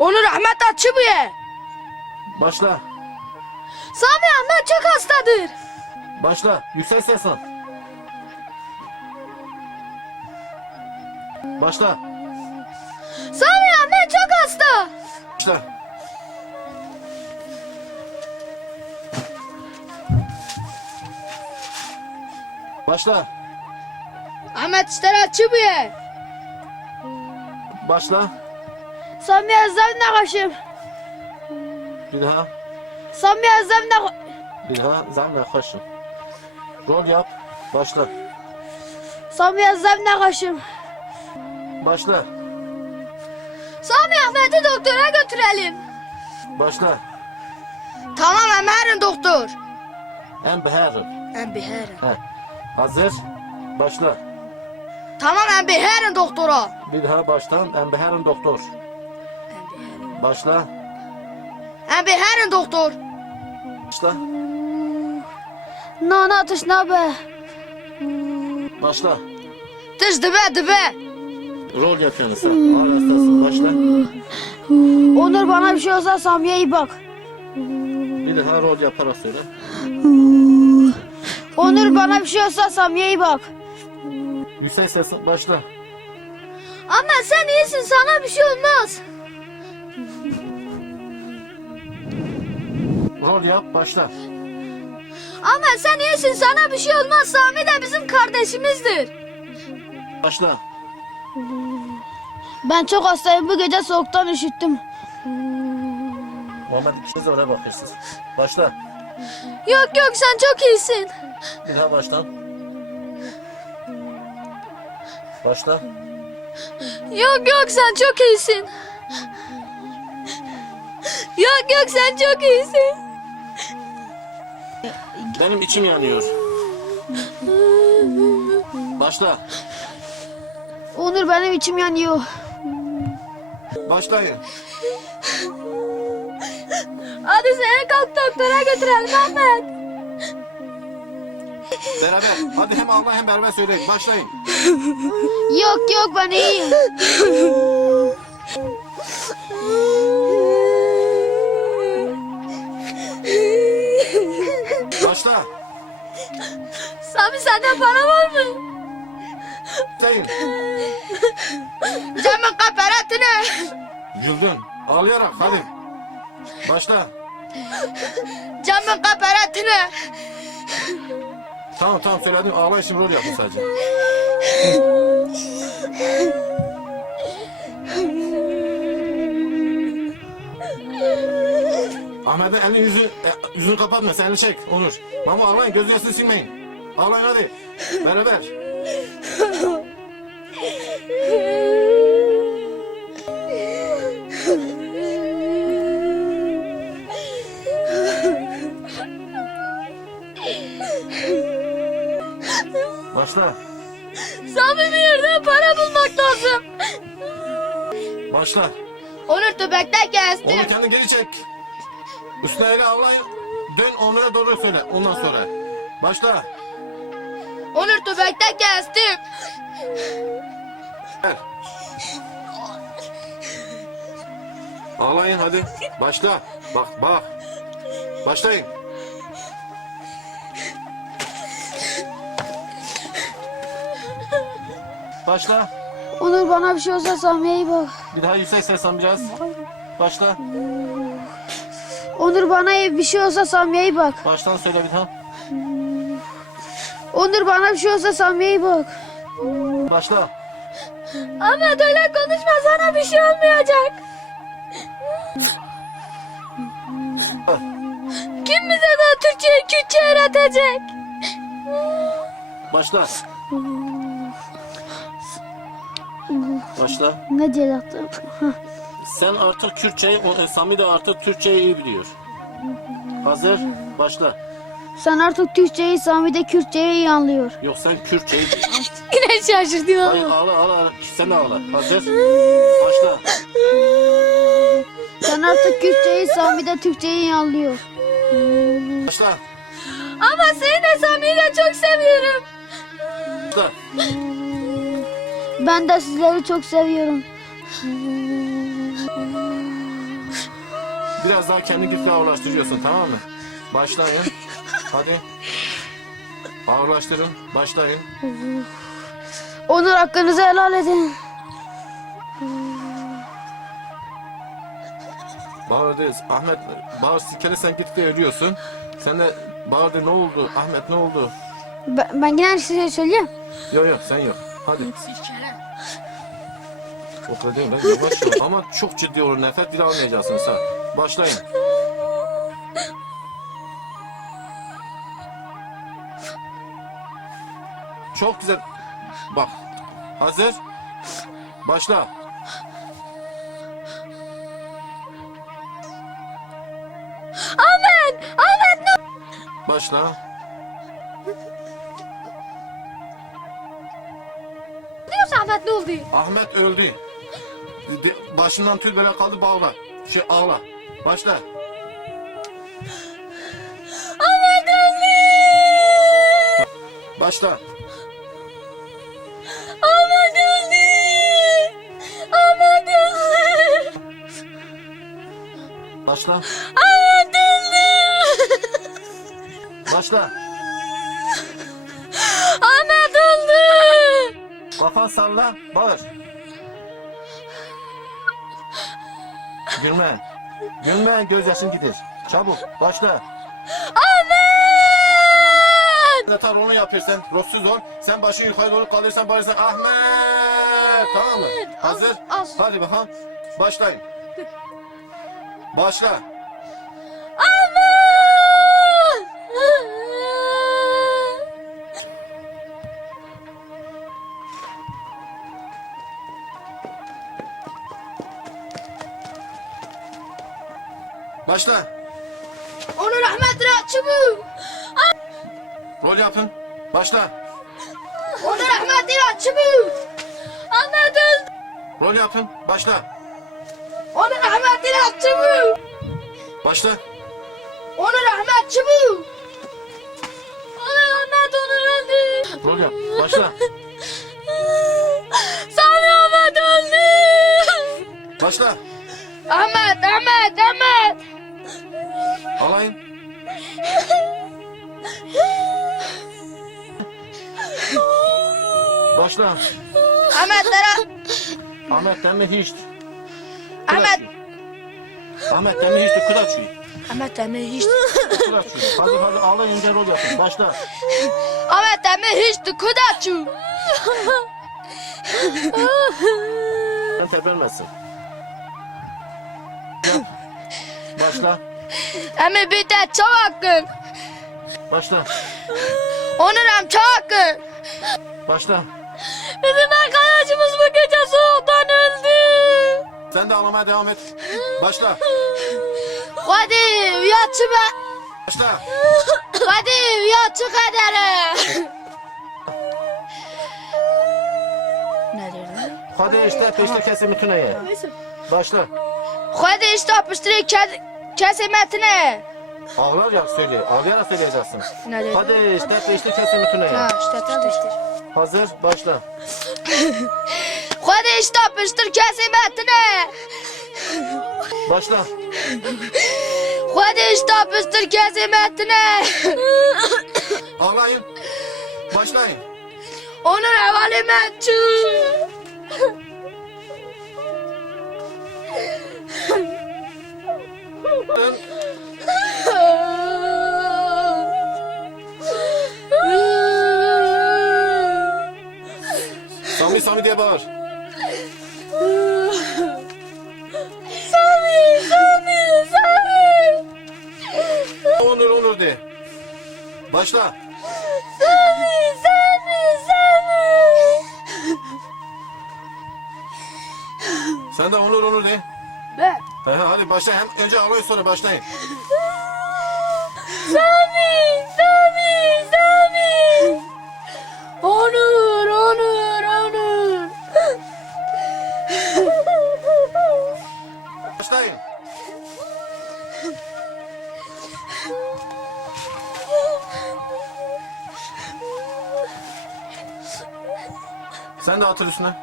Onur Ahmet Atçıbı'ya. Başla. Sami Ahmet çok hastadır. Başla. Yüksek sesle. Başla. Sami Ahmet çok hasta. Başla. Başla. Ahmet İşler Atçıbı'ya. Başla. Sami Azam Nakaşım. Bir daha. Sami Azam Nakaşım. Bir daha. Zamla koşun. Rol yap. Başla. Sami Azam Nakaşım. Başla. Sami Ahmet'i doktora götürelim. Başla. Tamam Ömer'in doktor. Enbeherim. Enbiher'in. He. Hazır. Başla. Tamam Enbiher'in doktora. Bir daha baştan. Enbeherim doktor. Başla. Enbiher'in doktor. Başla. Nana atış ne be? Başla. Dış dibe. Rol yapıyorsun sen. Ağır hastasın. Başla. Onur bana bir şey olsa Sami'ye iyi bak. Bir daha rol yaparak söyle. Onur bana bir şey olsa Sami'ye iyi bak. Yüksek sesle başla. Ama sen iyisin sana bir şey olmaz. Rol yap. Başla. Ama sen iyisin sana bir şey olmaz. Sami de bizim kardeşimizdir. Başla. Ben çok hastayım bu gece soğuktan üşüttüm. Muhammed ikiniz de oraya bakıyorsunuz. Başla. Yok sen çok iyisin. Bir daha başla. Başla. Yok sen çok iyisin. Yok sen çok iyisin. Benim içim yanıyor. Başla. Onur benim içim yanıyor. Başlayın. Hadi seni kalk doktora götürelim Ahmet. Beraber. Hadi hem Allah hem beraber söyleyin. Başlayın. Yok ben iyiyim. Başla. Sami sende para var mı? Başlayın. Camın kaparatını. Güldün. Ağlayarak hadi. Başla. Camın kaparatını. Tamam söyledim. Ağla şimdi rol yapın sadece. Ahmet'in elini yüzünü kapatma. Sen elini çek. Onur. Mama ağlayın. Gözü yaşını silmeyin. Ağlayın hadi. Beraber. Başla. Sami bir yerden para bulmak lazım. Başla. Onur tübekten kestim. Onu kendin geri çek. Üstüne ele ağlayın. Dön Onur'a doğru söyle. Ondan sonra. Başla. Onur tübekten kestim. Ver. Ağlayın hadi. Başla. Bak. Başlayın. Başla. Onur bana bir şey olsa Sami'ye iyi bak. Bir daha yüksek ses alacağız. Başla. Onur bana bir şey olsa Sami'ye iyi bak. Baştan söyle bir daha. Onur bana bir şey olsa Sami'ye iyi bak. Başla. Ahmet öyle konuşma sana bir şey olmayacak. Kim bize daha Türkçeyi Kürtçe öğretecek? Başla. Başla. Ne diyecektim? Sen artık Kürtçeyi, Sami de artık Türkçeyi iyi biliyor. Hazır. Başla. Sen artık Türkçeyi, Sami de Kürtçeyi iyi anlıyor. Yok sen Kürtçeyi. Yine şaşırdım Hayır ama. ağla. Sen de ağla. Hazır. Başla. Sen artık Kürtçeyi, Sami de Türkçeyi iyi anlıyor. Başla. Ama seni de Sami'yi de çok seviyorum. Başla. Ben de sizleri çok seviyorum. Biraz daha kendi güçle ağırlaştırıyorsun, tamam mı? Başlayın. Hadi. Ağırlaştırın. Başlayın. Onur hakkınızı helal edin. Bağırdı. Ahmet, bağır sikeli sen gittikçe ölüyorsun. Sen de bağırdı, ne oldu? Ahmet ne oldu? Ben yine size söyleyeyim. Yok sen yok. Hadi. O kadar değil, ben yavaş yavaş. Ama çok ciddi olur, nefes bile almayacaksınız ha. Başlayın. Çok güzel. Bak. Hazır. Başla. Ahmet! Ahmet ne? Başla. Diyorsa Ahmet ne oldu? Ahmet öldü. Başından tüy böyle kaldı, bağla. Ağla. Başla. Ahmet öldü! Başla. Ahmet öldü! Ahmet öldü! Başla. Ahmet öldü! Başla. Ahmet öldü! Kafan salla. Bağır. Gülme. Gülme, gözyaşın gider. Çabuk. Başla. Ahmet! Yeter, onu yapırsan ruhsuz ol. Sen başın yukarı doğru kalırsan bağırırsan Ahmet. Tamam mı? Hazır. Az. Hadi bakalım. Başlayın. Başla. Ahmet! Başla. Onur Ahmet Raçıbı! Rol yapın. Başla. Onur Ahmet Raçıbı! Ahmet öldü! Rol yapın. Başla. Onur Ahmet Raçıbı! Başla. Onur Ahmet Çıbı! Onur Ahmet öldü! Rol yap. Başla. Sami Ahmet öldü! Başla. Ahmet! Alayım. Başla. Ahmet Ahmet demi hiç. Ahmet! Ahmet demi hiç. Kudaçı. Ahmet Demir hiç... Kudaçı. Hadi ağlayın, önce rol yapın. Başla. Ahmet Demir hiç kudaçu! Sen tepelmezsin. Başla. Emir bir de çok hakkın! Başla. Onur çok hakkın! Başla. Bizim arkadaşımız bu gece soğuktan öldü! Sen de ağlamaya devam et. Başla. Hadi yatsı be! Başla. Hadi yatsı kaderi! Ne dedi? Hadi işte peşte kesimi tüneye. Başla. Hadi işte yapıştırı kesemetine! Ağlar ya söyle. Ağlayarak söyleyeceksin. Ne dedi? Hadi işte peşte kesimi tüneye. Ha işte yapıştır. Hazır. Başla. Hadi işte yapıştır kesemetine! Başla. Hadi işte yapıştır kesemetine! Ağlayın. Başlayın. Onur evalimetçi! Dön. Sami diye bağır. Sami! Onur de. Başla. Sami! Sen de Onur de. Ben! Hadi başla. Hem önce ağlayın, sonra başlayın. Sami! Onur! Başlayın. Sen de atıl üstüne.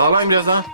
Ağlayın biraz daha.